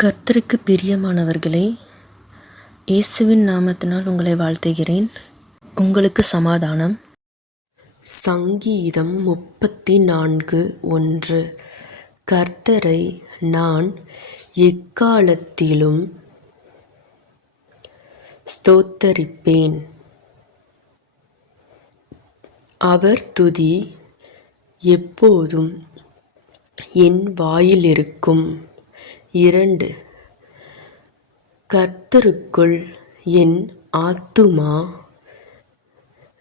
கர்த்தருக்கு பிரியமானவர்களே, இயேசுவின் நாமத்தினால் உங்களை வாழ்த்துகிறேன். உங்களுக்கு சமாதானம். சங்கீதம் 34:1. கர்த்தரை நான் எக்காலத்திலும் ஸ்தோத்தரிப்பேன். அவர் துதி எப்போதும் என் வாயிலிருக்கும். 2. கர்த்தருக்குள் என் ஆத்துமா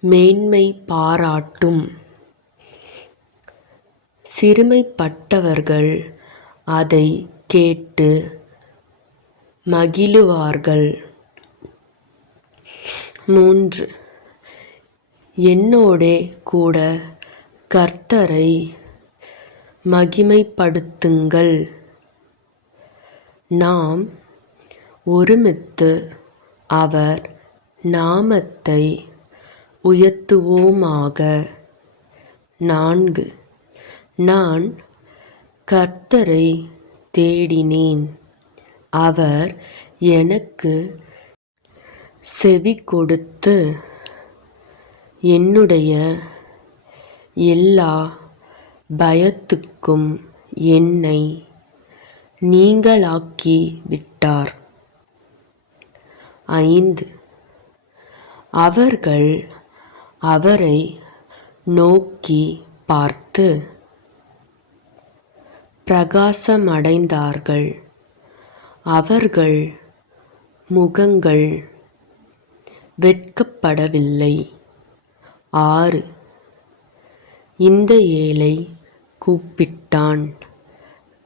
மேன்மை பாராட்டும். சிறுமைப்பட்டவர்கள் அதை கேட்டு மகிழுவார்கள். 3. என்னோடே கூட கர்த்தரை மகிமைப்படுத்துங்கள். நாம் ஒருமித்து அவர் நாமத்தை உயர்த்துவோமாக. 4. நான் கர்த்தரை தேடினேன். அவர் எனக்கு செவி கொடுத்து என்னுடைய எல்லா பயத்துக்கும் என்னை நீங்கலாக்கி விட்டார். 5. அவர்கள் அவரை நோக்கி பார்த்து பிரகாசமடைந்தார்கள். அவர்கள் முகங்கள் வெட்கப்படவில்லை. 6. இந்த ஏழை கூப்பிட்டான்.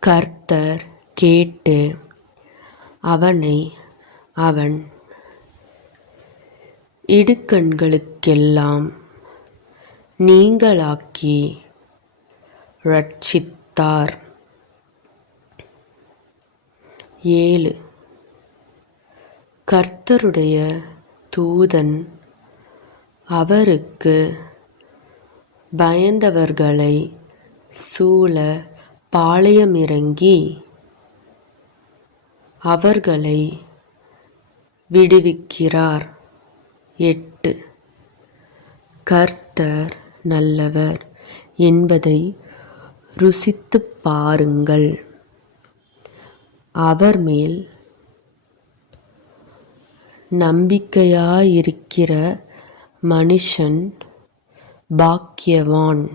கர்த்தர் கேட்டு அவனை அவன் இடுக்கண்களுக்கெல்லாம் நீங்கலாக்கி இரட்சித்தார். 7. கர்த்தருடைய தூதன் அவருக்கு பயந்தவர்களை சூழ பாளையமிறங்கி அவர்களை விடுவிக்கிறார். 8. கர்த்தர் நல்லவர் என்பதை ருசித்துப் பாருங்கள். அவர் மேல் நம்பிக்கையாயிருக்கிற மனுஷன் பாக்கியவான்.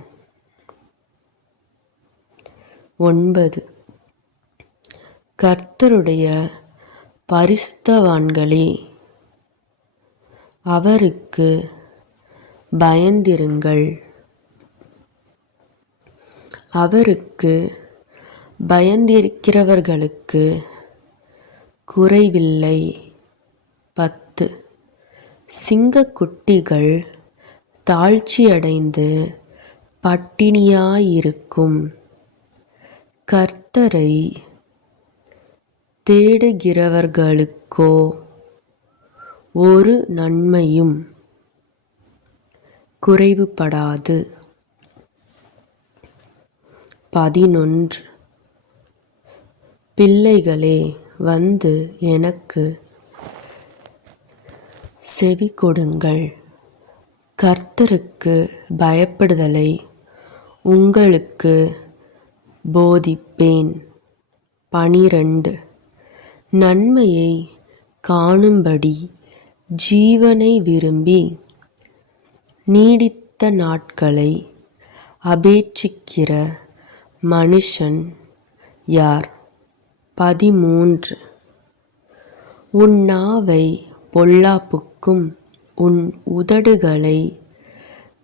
9. கர்த்தருடைய பரிசுத்தவான்களே, அவருக்கு பயந்திருங்கள். அவருக்கு பயந்திருக்கிறவர்களுக்கு குறைவில்லை. 10. சிங்கக்குட்டிகள் தாழ்ச்சியடைந்து பட்டினியாயிருக்கும். கர்த்தரை தேடுகிறவர்களுக்கோ ஒரு நன்மையும் குறைவுபடாது. 11. பிள்ளைகளே, வந்து எனக்கு செவி கொடுங்கள். கர்த்தருக்கு பயப்படுதலை உங்களுக்கு போதிப்பேன். 12. நன்மையை காணும்படி ஜீவனை விரும்பி நீடித்த நாட்களை அபேட்சிக்கிற மனுஷன் யார்? 13. உன் நாவை பொல்லாப்புக்கும் உன் உதடுகளை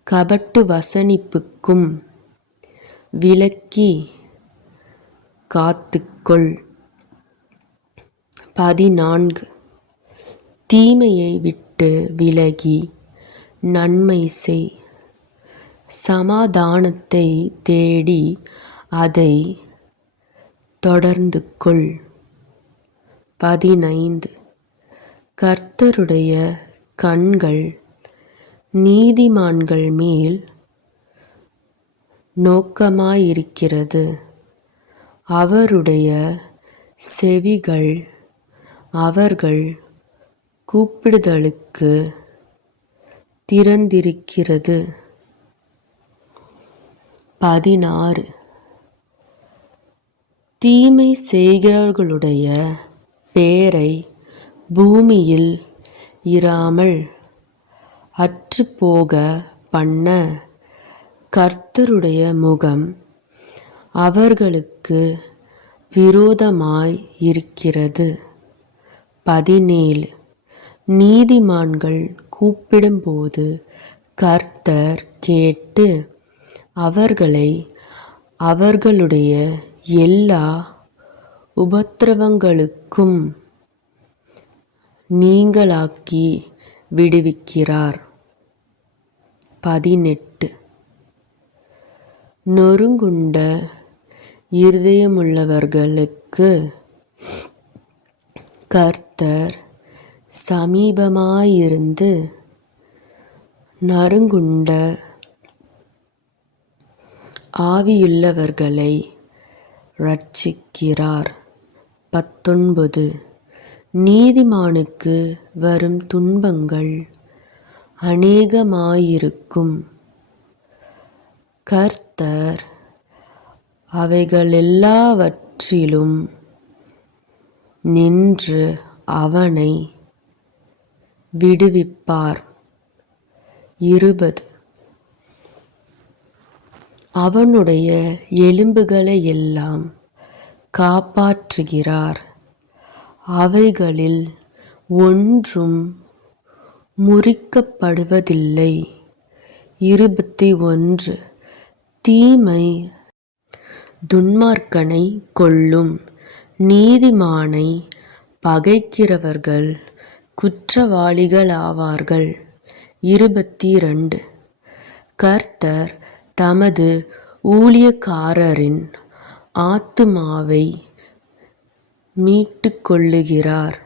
கபட்டு வசனிப்புக்கும் விலக்கி காத்துக்கொள். 14. தீமையை விட்டு விலகி நன்மை செய். சமாதானத்தை தேடி அதை தொடர்ந்து கொள். 15. கர்த்தருடைய கண்கள் நீதிமான்கள் மேல் நோக்கமாயிருக்கிறது. அவருடைய செவிகள் அவர்கள் கூப்பிடுதலுக்கு திறந்திருக்கிறது. 16 தீமை செய்கிறவர்களுடைய பேரை பூமியில் இராமல் அற்றுப்போக பண்ண கர்த்தருடைய முகம் அவர்களுக்கு விரோதமாய் இருக்கிறது. 17 நீதிமான்கள் கூப்பிடும்போது கர்த்தர் கேட்டு அவர்களை அவர்களுடைய எல்லா உபத்திரவங்களுக்கும் நீங்கலாக்கி விடுவிக்கிறார். 18 நொறுங்குண்ட இருதயமுள்ளவர்களுக்கு கர்த்தர் சமீபமாயிருந்து நறுங்குண்ட ஆவியுள்ளவர்களை இரட்சிக்கிறார். 19 நீதிமானுக்கு வரும் துன்பங்கள் அநேகமாயிருக்கும். கர்த்தர் அவைகளெல்லாவற்றிலும் நின்று அவனை விடுவிப்பார். 20 அவனுடைய எலும்புகளையெல்லாம் காப்பாற்றுகிறார். அவைகளில் ஒன்றும் முறிக்கப்படுவதில்லை. 21 தீமை துன்மார்க்கனை கொல்லும். நீதிமானை பகைக்கிறவர்கள் குற்றவாளிகளாவார்கள். 22 கர்த்தர் தமது ஊழியக்காரரின் ஆத்துமாவை மீட்டுக்கொள்ளுகிறார்.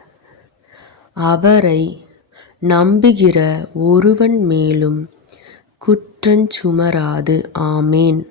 அவரை நம்புகிற ஒருவன் மேலும் குற்றஞ்சுமராது. ஆமேன்.